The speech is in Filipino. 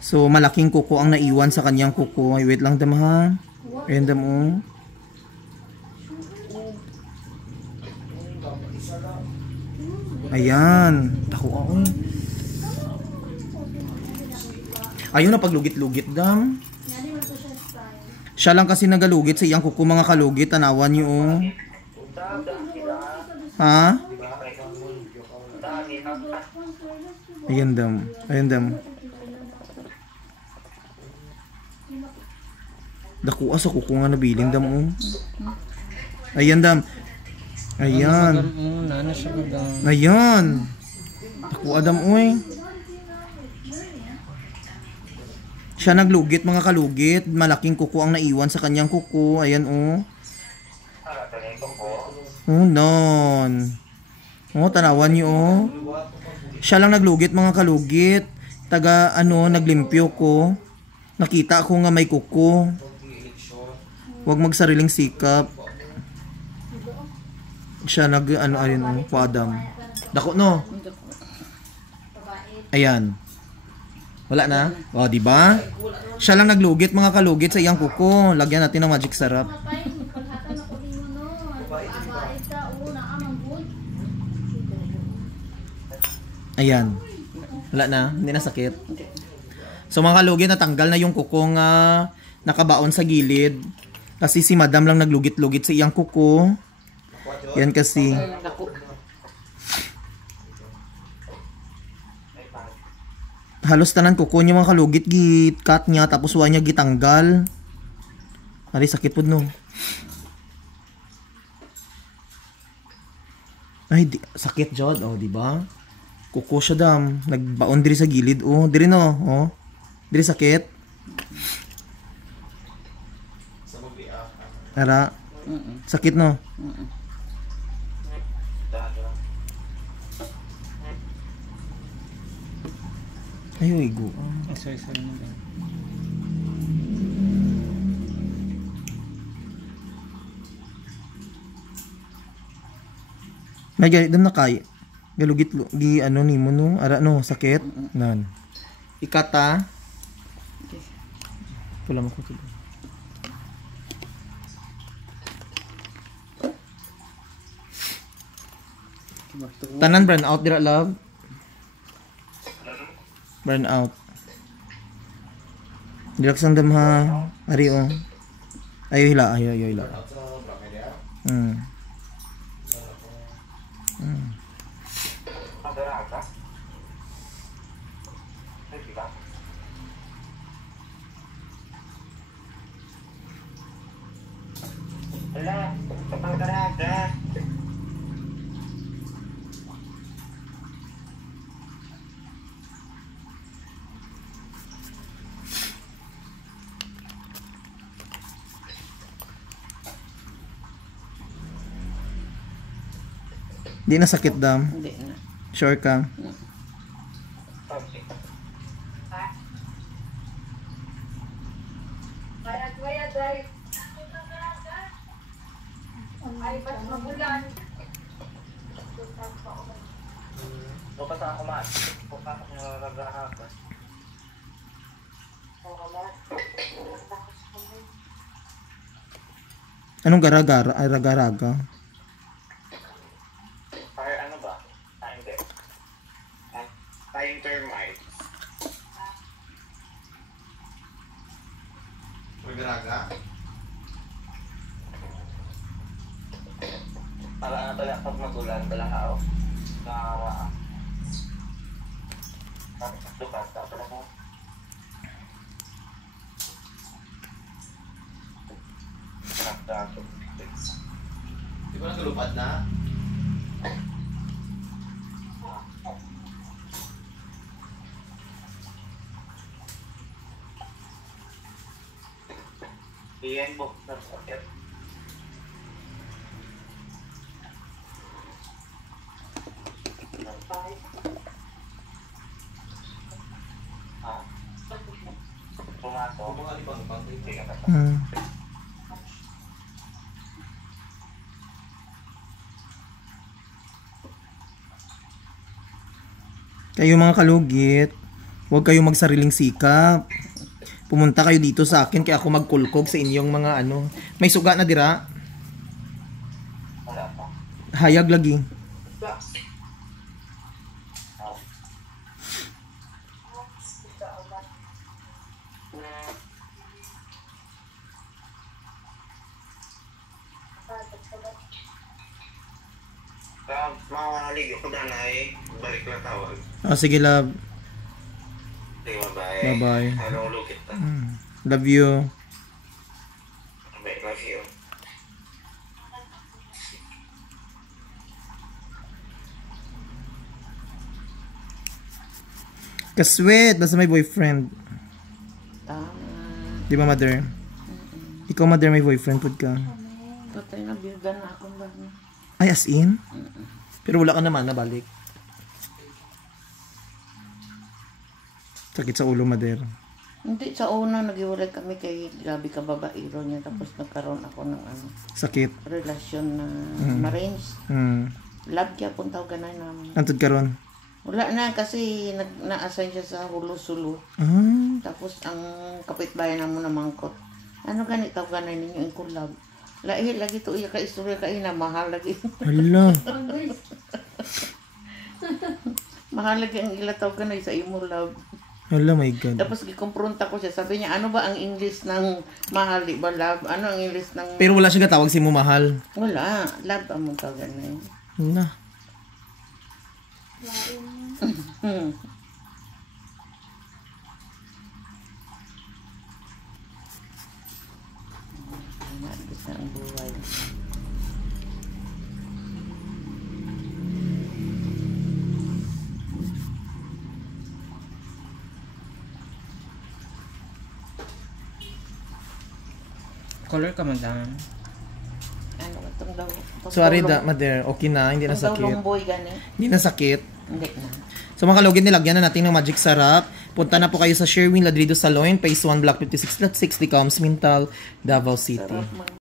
So malaking kuko ang naiwan sa kanyang kuko. Ay, wait lang dam ha. Ayan dam oh. Ayan. Dako ako. Ayun na paglugit-lugit dam. Siya lang kasi nagalugit sa iyang kuko mga kalugit. Tanawan niyo oh. Ha? Ayan dam. Ayan dam. Dako sa kuko nga nabiling dam oh. Ayan dam. Ayan. Ayan. Dako adam oy. Siya naglugit mga kalugit. Malaking kuko ang naiwan sa kanyang kuko. Ayan oh. Oh non. Oh tanawan niyo oh. Siya lang naglugit mga kalugit. Taga ano naglimpyo ko. Nakita ko nga may kuko. Huwag magsariling sikap. Siya nag ano ayun oh, padam. Dako no. Ayan. Wala na? Oh, di ba? Siya lang naglugit mga kalugit sa iyang kuko. Lagyan natin ng magic sarap. Ayan. Wala na, hindi na sakit. So mga kalugit, natanggal na yung kuko nga nakabaon sa gilid. Kasi si madam lang naglugit-lugit sa iyang kuko. Yan kasi. Halos tanan kuko niya mga kalugit cut niya tapos wa niya gitanggal. Ari sakit pud no. Ay sakit jod oh di ba? Kuko siya dam, nagbaon diri sa gilid oh, diri no, oh. Diri sakit. Ara. Sakit no. Ayo igo. Sorry mo. May ganit na kay. Galugit gi ano nimo no, ara no, sakit. Nan. Ikata. Pula mo ko tulo. Tanan burn out dira love. Burn out. Direk sang dam ha. Ari oh. Ayo hila, ayo hila. Wala, kapag karaga. Di na sakit dam. Hindi na. Sure ka? Ay, ba't magulan? Bukas ako mas. Bukas ako nagagahakas. Anong gara-gara? Ay, raga-raga. Ay, ano ba? Ay, hindi. Tayong termite. Raga-raga? Para na pala pag magulan, balang ako. Nakakaraan. Lukas, tapos ako. Di ba nakalupad na? Iyan mo sa sakit. Kayo mga kalugit, Huwag kayong magsariling sikap. Pumunta kayo dito sa akin kaya ako magkulkog sa inyong mga ano. May suga na dira? Wala pa. Hayag lagi. Mawalig ako na balik na tawag. Oh, sige love. Sige, bye-bye. Bye-bye. Anong lukit na? Love you. Bye, love you. Kasweet, basta may boyfriend. Tama. Di ba, mother? Ikaw, mother, may boyfriend pud ka. Patay na biyuda na akong bago. Ay, as in? Pero wala ka naman, nabalik. Sakit sa ulo, mother. Hindi, sa una nag-iwalay kami kay grabe ka babaero niya tapos nagkaroon ako ng ano, Sakit. relasyon na ma-range. Love kaya pong tawag ganay namin. Antod karon. Wala na kasi na-assign siya sa Hulo-Sulo. Tapos ang kapitbayan na mo na mangkot. Ano ganit tawag ganay ninyo yung kulab? Lahi lagi to iya ka istorya ka ina mahal lagi. Hala. Mahal lagi ang ila tawag ganay sa imo love. Hala, my God. Tapos gikumpronta ko siya. Sabi niya, ano ba ang English ng mahal, di ba love? Ano ang English ng... Pero wala siya katawag si mo mahal. Wala. Love ang mong tawagan na yun. Hala. Nagis na ang buhay. Color ka, madam. Ano itong daw? Sorry, mother. Okay na, hindi na Itong daw sakit. lumboy gani. Hindi na sakit. Hindi na. So mga kalugin, nilagyan na natin ng Magic Sarap. Punta na po kayo sa Sherwin Ladrido Salon, Phase 1, Block 56, Lot 60, Coms, Mintal, Davao City. Sarap man.